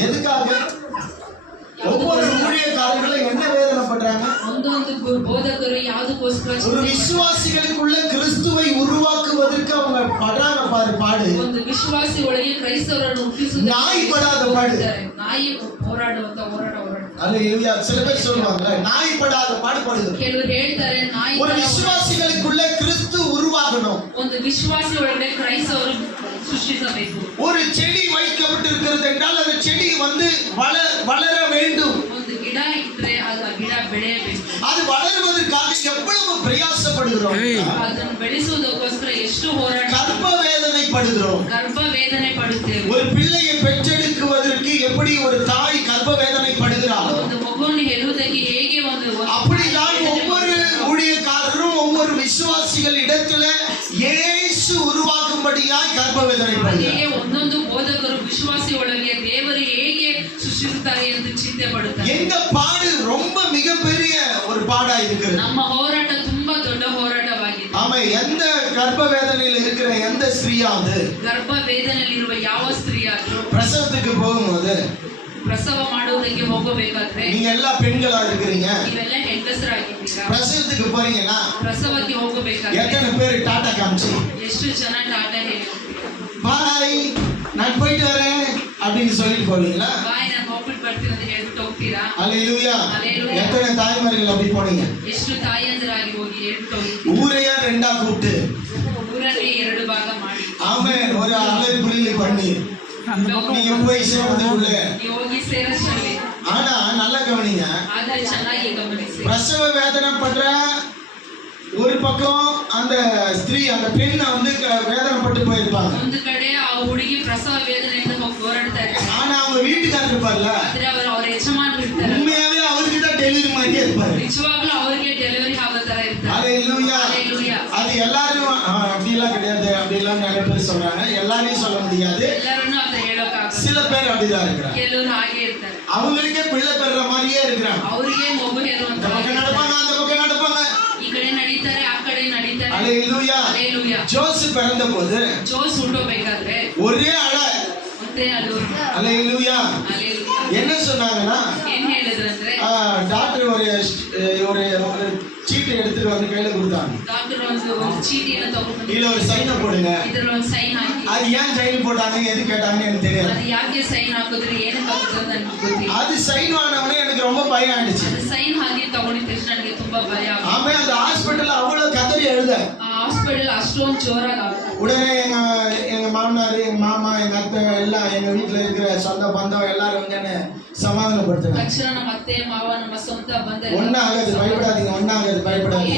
எதுக்காக ஒவ்வொரு ஊழியக்காரர்களும் என்ன வேதனைப்படுறாங்க ಒಂದೊಂದು ಬೋ- ಬೋಧಕರು ಯಾವುದಕ್ಕೋಸ್ಕರ ஒரு ಚಿಂತೆ விசுவாசிகளுக்குள்ள கிறிஸ்துவை உருவாக்குவதற்கு அவங்க படுறாங்க பாரு பாடு ಒಂದು ವಿಶ್ವಾಸಿ ಒಳಗೆ ಕ್ರೈಸ್ತವರನ್ನು ಹುಟ್ಟಿಸುವುದಕ್ಕೆ ನಾಯಿ ಪಡಾದ ಪಾಡು. ನಾಯಿ ಹೋರಾಡುವಂತ ಹೋರಾಟ ಹೋರಾಟ அல்லேலூயா சில பேர் சொல்லுவாங்க நாய் படாத பாடுபடுகிறது ಕೆಲವರು ಹೇಳ್ತಾರೆ ನಾಯಿ ஒரு ತರ ಹೋರಾಟ- விசுவாசிகளுக்குள்ள கிறிஸ்து உருவாகணும் ಒಂದು ವಿಶ್ವಾಸಿ ಒಳಗಡೆ ಕ್ರೈಸ್ತವರು ಸೃಷ್ಟಿಸಬೇಕು ஒரு செடி வைக்கப்பட்டிருக்கிறது என்றால் அந்த செடி வந்து வள வளர வேண்டும் ಒಂದು ಗಿಡ ಇಟ್ರೆ ಅದು ಆ ಗಿಡ ಬೆಳೆಯಬೇಕು அது வளருவதற்காக எவ்வளவு பிரயாசப்படுகிறோம் ಅದನ್ನು ಬೆಳೆಸುವುದಕ್ಕೋಸ್ಕರ ಎಷ್ಟು ಹೋರಾಟ கர்ப்ப வேதனைப்படுகிறோம் ಗರ್ಭ ವೇದನೆ ಪಡುತ್ತೇವೆ ஒரு பிள்ளையை பெற்றெடுக்குவதற்கு எப்படி ஒரு தாய் கர்ப்ப வேதனைப்படுகிறாளோ ಒಂದು ಮಗುವನ್ನು ಹೆರುವುದಕ್ಕೆ ಹೇಗೆ ಒಂದು அப்படிதான் ஒவ்வொரு ஊழியக்காரரும் ஒவ்வொரு விசுவாசிகள் இடத்துல இயேசு உருவாக்கும்படியாய் கர்ப்ப வேதனைப்படுகிறார் ಹಾಗೆಯೇ ಒಂದೊಂದು ಬೋಧಕರು ವಿಶ್ವಾಸಿ ಒಳಗೆ ದೇವರು ಹೇಗೆ ಸೃಷ್ಟಿಸುತ್ತಾರೆ ಎಂದು ಚಿಂತೆ ಪಡುತ್ತಾರೆ எங்க பாடு ரொம்ப மிகப்பெரிய ஒரு பாடா இருக்கிறது ನಮ್ಮ ಹೋರಾಟ ತುಂಬಾ ದೊಡ್ಡ ಹೋರಾಟವಾಗಿದೆ ஆமா எந்த கர்ப்ப வேதனையில் இருக்கிற எந்த ஸ்திரீயாவது ಗರ್ಭ ವೇದನೆಯಲ್ಲಿರುವ ಯಾವ ಸ್ತ್ರೀಯಾದ್ರೂ பிரசவத்துக்கு போகும்போது ಪ್ರಸವ ಮಾಡುವುದಕ್ಕೆ ಹೋಗಬೇಕಾದ್ರೆ நீங்க எல்லாம் பெண்களா இருக்கிறீங்க ನೀವೆಲ್ಲ ಹೆಂಗಸರಾಗಿದ್ದೀರಾ பிரசவத்துக்கு போறீங்கன்னா ಪ್ರಸವಕ್ಕೆ ಹೋಗಬೇಕಾದ್ರೆ எத்தனை பேர் டாடா காமிச்சு ಎಷ್ಟು ಜನ ಟಾಟಾ ಹೇಳಿ பாய் நான் போயிட்டு வரேன் அப்படின்னு சொல்லிட்டு போவீங்களா ಬಾಯ್ ನಾನು ಹೋಗ್ಬಿಟ್ಟು ಬರ್ತೀನಿ ಅಂತ ಹೇಳ್ಬಿಟ್ಟು ಹೋಗ್ತೀರಾ அல்லேலூயா அல்லேலூயா. எத்தனை தாய்மார்கள் அப்படி போனீங்க ಎಷ್ಟು ತಾಯಿಯಂದರಾಗಿ ಹೋಗಿ ಹೇಳ್ಬಿಟ್ಟು ಹೋಗಿ ஊரையா ரெண்டா கூப்பிட்டு ಊರಲ್ಲಿ ಎರಡು ಭಾಗ ಮಾಡಿ ஆமே ஒரு அலறி புரியலை பண்ணி நீங்க போய் சேர்ந்ததுக்குள்ள ನೀವು ಹೋಗಿ ಸೇರಷ್ಟರಲ್ಲಿ ஆனா நல்லா கவனிங்க ಆದ್ರೆ ಚೆನ್ನಾಗಿ ಗಮನಿಸಿ பிரசவ வேதனை பண்ற ஒரு பக்கம் அந்த ஸ்திரீ அந்த பெண்ணை வந்து க- வேதனைப்பட்டு போயிருப்பாங்க ಒಂದು ಕಡೆ ಆ ಹುಡುಗಿ ಪ್ರಸವ ವೇದನೆಯಿಂದ வீட்டுக்காரர் இருப்பார்ல? உண்மையாவே அவருக்கு தான் டெலிவரி மாதிரி இருப்பாரு அது எல்லாரும் அப்படிலாம் கிடையாது அப்படிலாம் நிறைய பேர் சொல்றாங்க. சொல்ல முடியாது. சில பேர் அப்படிதான் இருக்கிறாங்க. அவங்களுக்கே பிள்ளை பெற மாதிரியே இருக்கிறாங்க. அவருக்கே மொபைல் நடப்பாங்க அந்த பக்கம் நடப்பாங்க. இக்கடே நடித்தாரு அக்கடே நடித்தாரு. அலையிலூயா? அலையிலூயா? ஜோஸ் பிறந்த ஜோஸ் உண்டோ பைக்காரு ஒரே அழ. என்ன சொன்னாங்கன்னா டாக்டர் ஒரு ஒரு சீட்டை எடுத்துட்டு வந்து கையில கொடுத்தாங்க ಡಾಕ್ಟರ್ ಒಂದು ಒಂದು ಚೀಟಿಯನ್ನು ತಗೊಂಡು இதுல ஒரு சைனை போடுங்க ಇದ್ರಲ್ಲಿ ಒಂದು ಸೈನ್ ಹಾಕಿ அது ஏன் சைன் போட்டாங்க எது கேட்டாங்கன்னு எனக்கு தெரியாது ಅದು ಯಾಕೆ ಸೈನ್ ಹಾಕಿದ್ರೆ ಏನಕ್ಕೆ ಹಾಕಿದ್ರೆ ಅಂತ ನನಗೆ ಗೊತ್ತಿಲ್ಲ அது சைன் ஆனவனே எனக்கு ரொம்ப பயம் ஆயிடுச்சு ಅದು ಸೈನ್ ಹಾಕಿ ತಗೊಂಡಿದ ತಕ್ಷಣ ನನಗೆ ತುಂಬಾ ಭಯ ಆಗುತ್ತೆ. ஆமே அந்த ஹாஸ்பிட்டல் அவ்வளவு கதறி எழுத ಆ ಹಾಸ್ಪಿಟಲ್ ಅಷ್ಟೊಂದು ಜೋರಾಗಿ ಆಗುತ್ತೆ. உடனே எங்க எங்க மாமனார் எங்க மாமா எங்க அத்தை எல்லாம் எங்க வீட்டுல இருக்கிற சொந்த பந்தம் எல்லாரும் வந்து என்ன சமாதானப்படுத்தினாங்க ತಕ್ಷಣ ನಮ್ಮ ಅತ್ತೆ ಮಾವ ನಮ್ಮ ಸ್ವಂತ ಬಂದ ஒன்னும் ஆகாது பயப்படாதீங்க ஒன்னும் பயப்படாது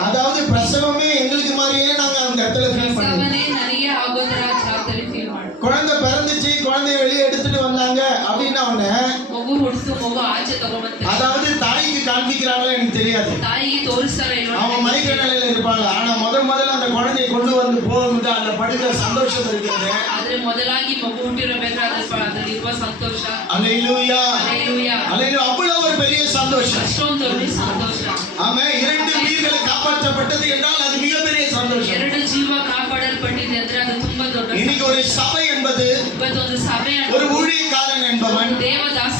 அதாவது பிரசவமே எங்களுக்கு மாதிரியே நாங்க அந்த இடத்துல ஃபீல் பண்ணுவோம் ಮಗು ಹುಡ್ತು ಮಗು ಆಚೆ ತಗೊಂಡ್ಬಂತ அதாவது தாய்க்கு காண்பிக்கிறாங்களா எனக்கு தெரியாது ತಾಯಿಗೆ ತೋರಿಸ್ತಾರ ಇಲ್ವಾ அவங்க மயக்க நிலையில இருப்பாங்க ஆனா முத முதல்ல அந்த குழந்தையை கொண்டு வந்து போகும்போது அந்த படுகிற சந்தோஷம் இருக்கிறது ಆದ್ರೆ ಮೊದಲಾಗಿ ಮಗು ಹುಟ್ಟಿರಬೇಕಾದ್ರೆ ಅದರಲ್ಲಿ ಇರುವ ಸಂತೋಷ அலையிலூயா Hallelujah. அலையிலு அவ்வளவு ஒரு பெரிய சந்தோஷம் ಅಷ್ಟೊಂದು ದೊಡ್ಡ ಸಂತೋಷ ஆமா இரண்டு உயிர்களை காப்பாற்றப்பட்டது என்றால் அது மிகப்பெரிய சந்தோஷம் ಎರಡು ಜೀವ ಕಾಪಾಡಲ್ಪಟ್ಟಿದೆ ಅಂದ್ರೆ ಅದು ತುಂಬಾ ದೊಡ್ಡ இன்னைக்கு ஒரு சபை என்பது ಇವತ್ತೊಂದು ಸಭೆ ஒரு ஊழியக்காரன் என்பவன் ದೇವದಾಸರನ್ನು கர்ப்ப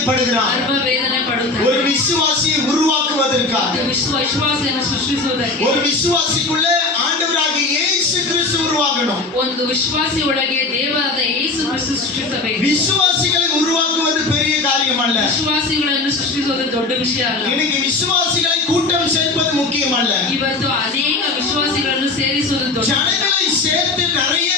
வேதனைப்படுகிறான் ಗರ್ಭ ವೇದನೆ ஒரு ಪಡುತ್ತಾರೆ விசுவாசியை உருவாக்குவதற்காக ಅದು ವಿಶ್ವ ವಿಶ್ವಾಸವನ್ನು ಸೃಷ್ಟಿಸುವುದಕ್ಕೆ ஒரு விசுவாசிக்குள்ள ஆண்டவராகிய இயேசு கிறிஸ்து உருவாகணும் ಒಂದು ವಿಶ್ವಾಸಿ ಒಳಗೆ ದೇವರಾದ ಯೇಸು ಕ್ರಿಸ್ತು ಸೃಷ್ಟಿಸಬೇಕು விசுவாசிகளை உருவாக்குவது பெரிய காரியம் அல்ல ವಿಶ್ವಾಸಿಗಳನ್ನು ಸೃಷ್ಟಿಸುವುದು ದೊಡ್ಡ ವಿಷಯ ಅಲ್ಲ இன்னைக்கு விசுவாசிகளை கூட்டம் சேர்ப்பது முக்கியம் அல்ல ಇವತ್ತು ಅನೇಕ ವಿಶ್ವಾಸಿಗಳನ್ನು ಸೇರಿಸುವುದು ದೊಡ್ಡ ஜனங்களை சேர்த்து நிறைய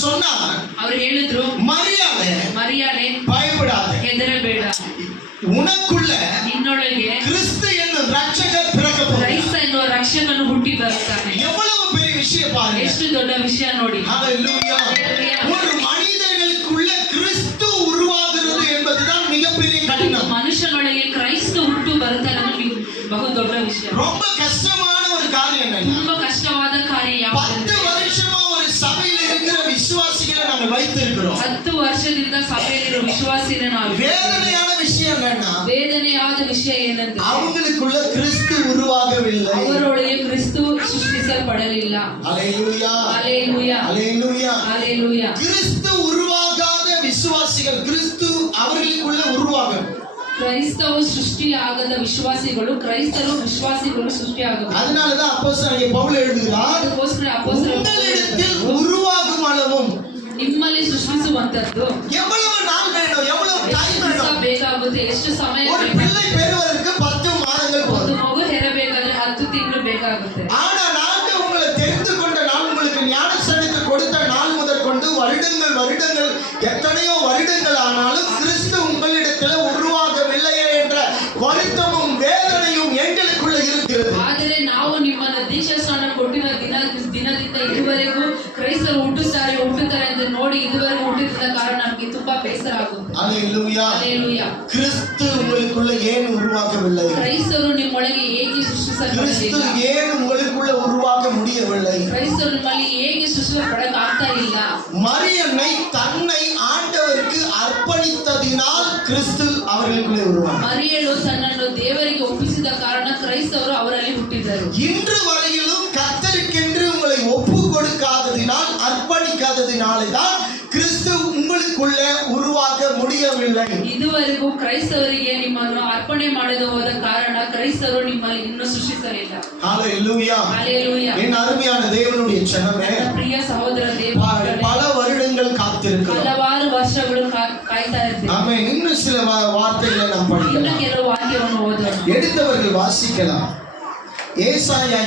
அவர் அவர் சொன்னார் ಅವ್ರು ಹೇಳಿದ್ರು மரியாதை ಮರಿಯಾಳೆ பயப்படாத ಹೆದರಬೇಡ உனக்குள்ள ನಿನ್ನೊಳಗೆ கிறிஸ்து என்னும் ரட்சகர் பிறக்க போகிறார் ಕ್ರೈಸ್ತ ಎನ್ನುವ ರಕ್ಷಕನು ಹುಟ್ಟಿ ಬರುತ್ತಾನೆ எவ்வளவு பெரிய விஷயம் பாருங்க ಎಷ್ಟು ದೊಡ್ಡ ವಿಷಯ ನೋಡಿ ஹalleluya ஒரு மனிதர்களுக்குள்ள கிறிஸ்து உருவாகிறது என்பதுதான் மிகப்பெரிய கடினம் ಮನುಷ್ಯನೊಳಗೆ ಕ್ರೈಸ್ತ ಹುಟ್ಟು ಬರುತ್ತೆ ಅನ್ನೋದು ಬಹು ದೊಡ್ಡ ವಿಷಯ ரொம்ப கஷ்டமான ஒரு காரியம் என்னன்னா ತುಂಬಾ ಕಷ್ಟವಾದ ಕಾರ್ಯ பத்து ಯಾವುದು ಹತ್ತು ವರ್ಷದಿಂದ ಸಭೆಯಲ್ಲಿರುವ ವಿಶ್ವಾಸಿನ ನಾವು வேதனையான விஷயம் என்னன்னா ವೇದನೆಯಾದ ವಿಷಯ ಏನಂದ್ರೆ அவங்களுக்குள்ள கிறிஸ்து உருவாகவில்லை ಅವರೊಳಗೆ ಕ್ರಿಸ್ತು ಸೃಷ್ಟಿಸಲ್ಪಡಲಿಲ್ಲ அலையூயா ಅಲೇಲುಯ அலையூயா ಅಲೇಲುಯ கிறிஸ்து உருவாகாத விசுவாசிகள் கிறிஸ்து அவர்களுக்குள்ள உருவாகும் ಕ್ರೈಸ್ತವು ಸೃಷ್ಟಿಯಾಗದ ವಿಶ್ವಾಸಿಗಳು ಕ್ರೈಸ್ತರು ವಿಶ್ವಾಸಿಗಳು ಸೃಷ್ಟಿಯಾಗಬೇಕು அதனாலதான் அப்போஸ்தலனாகிய பவுல் எழுதுகிறார் ಅದಕ್ಕೋಸ್ಕರ ಅಪೊಸ್ತಲರು உங்களிடத்தில் உருவாகும் அளவும் ನಿಮ್ಮಲ್ಲಿ ಸೃಷ್ಟಿಸುವಂತದ್ದು எவ்வளவு நாள் வேணும் எவ்வளவு டைம் ಎಷ್ಟು ದಿವಸ வேணும் ಬೇಕಾಗುತ್ತೆ ಎಷ್ಟು ಸಮಯ ஒரு ಬೇಕಾಗುತ್ತೆ பிள்ளை பெறுவதற்கு பத்து மாதங்கள் ಒಂದು போதும் ಮಗು ಹೆರಬೇಕಾದ್ರೆ ಹತ್ತು ತಿಂಗಳು ಬೇಕಾಗುತ್ತೆ ஆனா நாங்க உங்களை தெரிந்து கொண்ட நாள் உங்களுக்கு ஞானஸ்தானத்தை கொடுத்த நாள் முதல் கொண்டு வருடங்கள் வருடங்கள் எத்தனையோ வருடங்கள் ஆனாலும் அல்லேலூயா ಅಲ್ಲೇಲೂಯ கிறிஸ்து உங்களுக்குள்ள ஏன் உருவாகவில்லை ಕ್ರೈಸ್ತರು ನಿಮ್ಮೊಳಗೆ ಹೇಗೆ கிறிஸ்து ಸೃಷ್ಟಿಸಲ್ಪಡಲಿಲ್ಲ ஏன் உங்களுக்குள்ள உருவாக முடியவில்லை ಕ್ರೈಸ್ತರು ನಿಮ್ಮಲ್ಲಿ ಹೇಗೆ ಸೃಷ್ಟಿಸಲ್ಪಡಕ್ ಆಗ್ತಾ ಇಲ್ಲ மரியன்னை தன்னை ஆண்டவருக்கு அர்ப்பணித்ததினால் கிறிஸ்து அவர்களுக்குள்ளே உருவானார் ಮರಿಯಳು ತನ್ನನ್ನು ದೇವರಿಗೆ ಒಪ್ಪಿಸಿದ ಕಾರಣ ಕ್ರೈಸ್ತವರು ಅವರಲ್ಲಿ ಹುಟ್ಟಿದರು இன்று வரையிலும் கத்தருக்கென்று உங்களை ஒப்பு கொடுக்காததினால் ಇದುವರೆಗೂ ಕ್ರೈಸ್ತವರಿಗೆ ನಿಮ್ಮನ್ನು ಅರ್ಪಣೆ ಮಾಡದೆ ಹೋದ ಕಾರಣ ಕ್ರೈಸ್ತವರು ನಿಮ್ಮಲ್ಲಿ ಇನ್ನೂ ಸೃಷ್ಟಿಸಲಿಲ್ಲ. ஹalleluya ஹalleluya என் அருமையான தேவனுடைய ஜனமே பிரிய சகோதர தேவனே பல வருடங்கள் காத்திருக்கிறோம் பலவாறு வருஷಗಳು காய்த்தா இருக்கு ஆமே இன்னும் ಕೆಲವು ವಾಕ್ಯವನ್ನು ಓದೋಣ. எடுத்தவர்கள் வாசிக்கலாம் ஏசாயா